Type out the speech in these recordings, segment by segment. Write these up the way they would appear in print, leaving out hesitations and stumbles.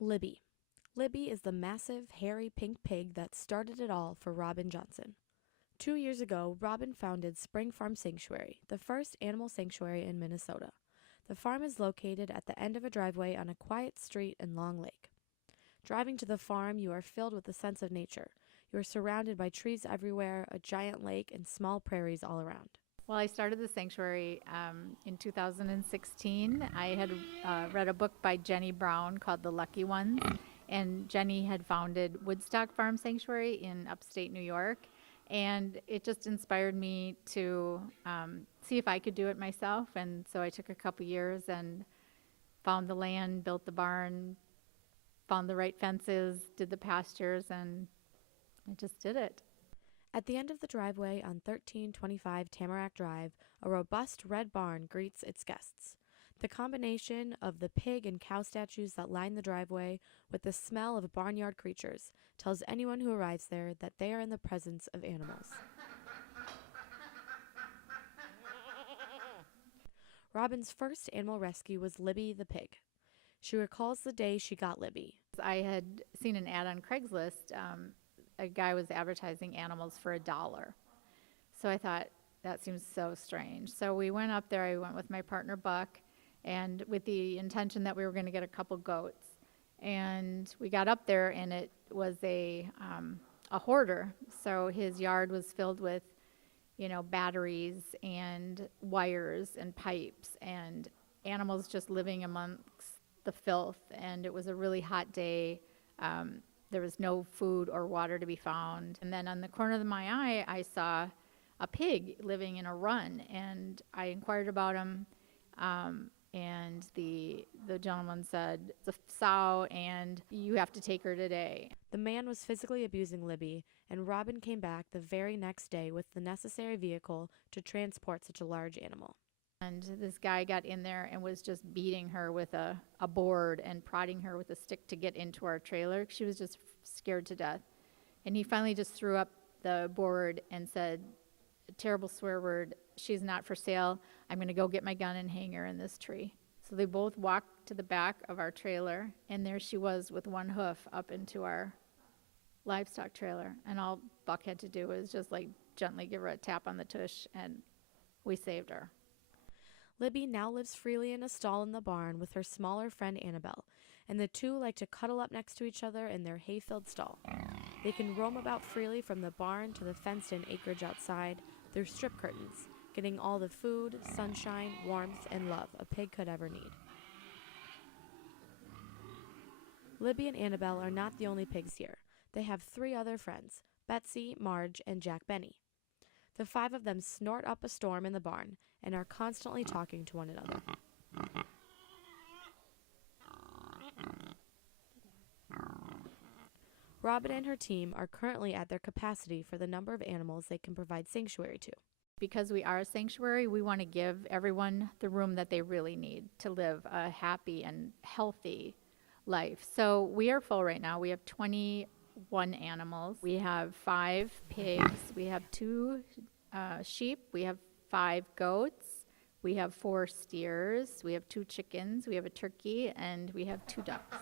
Libby. Libby is the massive, hairy pink pig that started it all for Robin Johnson. 2 years ago, Robin founded Spring Farm Sanctuary, the first animal sanctuary in Minnesota. The farm is located at the end of a driveway on a quiet street in Long Lake. Driving to the farm, you are filled with a sense of nature. You are surrounded by trees everywhere, a giant lake, and small prairies all around. Well, I started the sanctuary in 2016. I had read a book by Jenny Brown called The Lucky Ones, and Jenny had founded Woodstock Farm Sanctuary in upstate New York, and it just inspired me to see if I could do it myself. And so I took a couple years and found the land, built the barn, found the right fences, did the pastures, and I just did it. At the end of the driveway on 1325 Tamarack Drive, a robust red barn greets its guests. The combination of the pig and cow statues that line the driveway with the smell of barnyard creatures tells anyone who arrives there that they are in the presence of animals. Robin's first animal rescue was Libby the pig. She recalls the day she got Libby. I had seen an ad on Craigslist. A guy was advertising animals for $1. So I thought, that seems so strange. So we went up there. I went with my partner Buck, and with the intention that we were going to get a couple goats. And we got up there, and it was a hoarder. So his yard was filled with, batteries and wires and pipes and animals just living amongst the filth. And it was a really hot day. There was no food or water to be found. And then on the corner of my eye, I saw a pig living in a run, and I inquired about him. And the gentleman said, it's a sow, and you have to take her today. The man was physically abusing Libby, and Robin came back the very next day with the necessary vehicle to transport such a large animal. And this guy got in there and was just beating her with a board and prodding her with a stick to get into our trailer. She was just scared to death. And he finally just threw up the board and said, a terrible swear word, she's not for sale. I'm going to go get my gun and hang her in this tree. So they both walked to the back of our trailer, and there she was with one hoof up into our livestock trailer. And all Buck had to do was just gently give her a tap on the tush, and we saved her. Libby now lives freely in a stall in the barn with her smaller friend Annabelle, and the two like to cuddle up next to each other in their hay-filled stall. They can roam about freely from the barn to the fenced-in acreage outside through strip curtains, getting all the food, sunshine, warmth, and love a pig could ever need. Libby and Annabelle are not the only pigs here. They have 3 other friends, Betsy, Marge, and Jack Benny. The 5 of them snort up a storm in the barn and are constantly talking to one another. Robin and her team are currently at their capacity for the number of animals they can provide sanctuary to. Because we are a sanctuary, we want to give everyone the room that they really need to live a happy and healthy life. So we are full right now. We have 21 animals. We have 5 pigs. We have 2 sheep. We have 5 goats. We have 4 steers. We have 2 chickens. We have a turkey, and we have 2 ducks.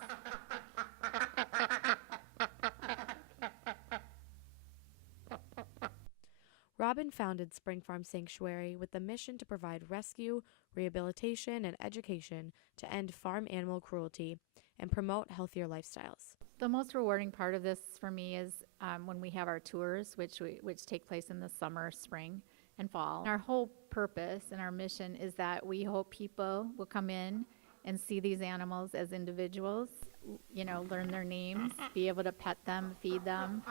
Robin founded Spring Farm Sanctuary with the mission to provide rescue, rehabilitation, and education to end farm animal cruelty and promote healthier lifestyles. The most rewarding part of this for me is when we have our tours, which take place in the summer, spring, and fall. Our whole purpose and our mission is that we hope people will come in and see these animals as individuals, learn their names, be able to pet them, feed them,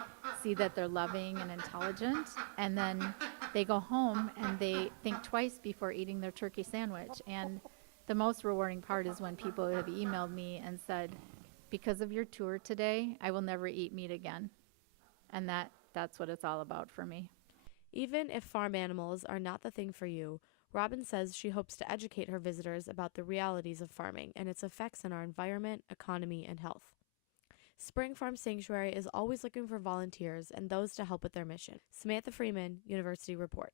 see that they're loving and intelligent, and then they go home and they think twice before eating their turkey sandwich. And the most rewarding part is when people have emailed me and said, because of your tour today, I will never eat meat again. And that's what it's all about for me. Even if farm animals are not the thing for you, Robin says she hopes to educate her visitors about the realities of farming and its effects on our environment, economy, and health. Spring Farm Sanctuary is always looking for volunteers and those to help with their mission. Samantha Freeman, University Report.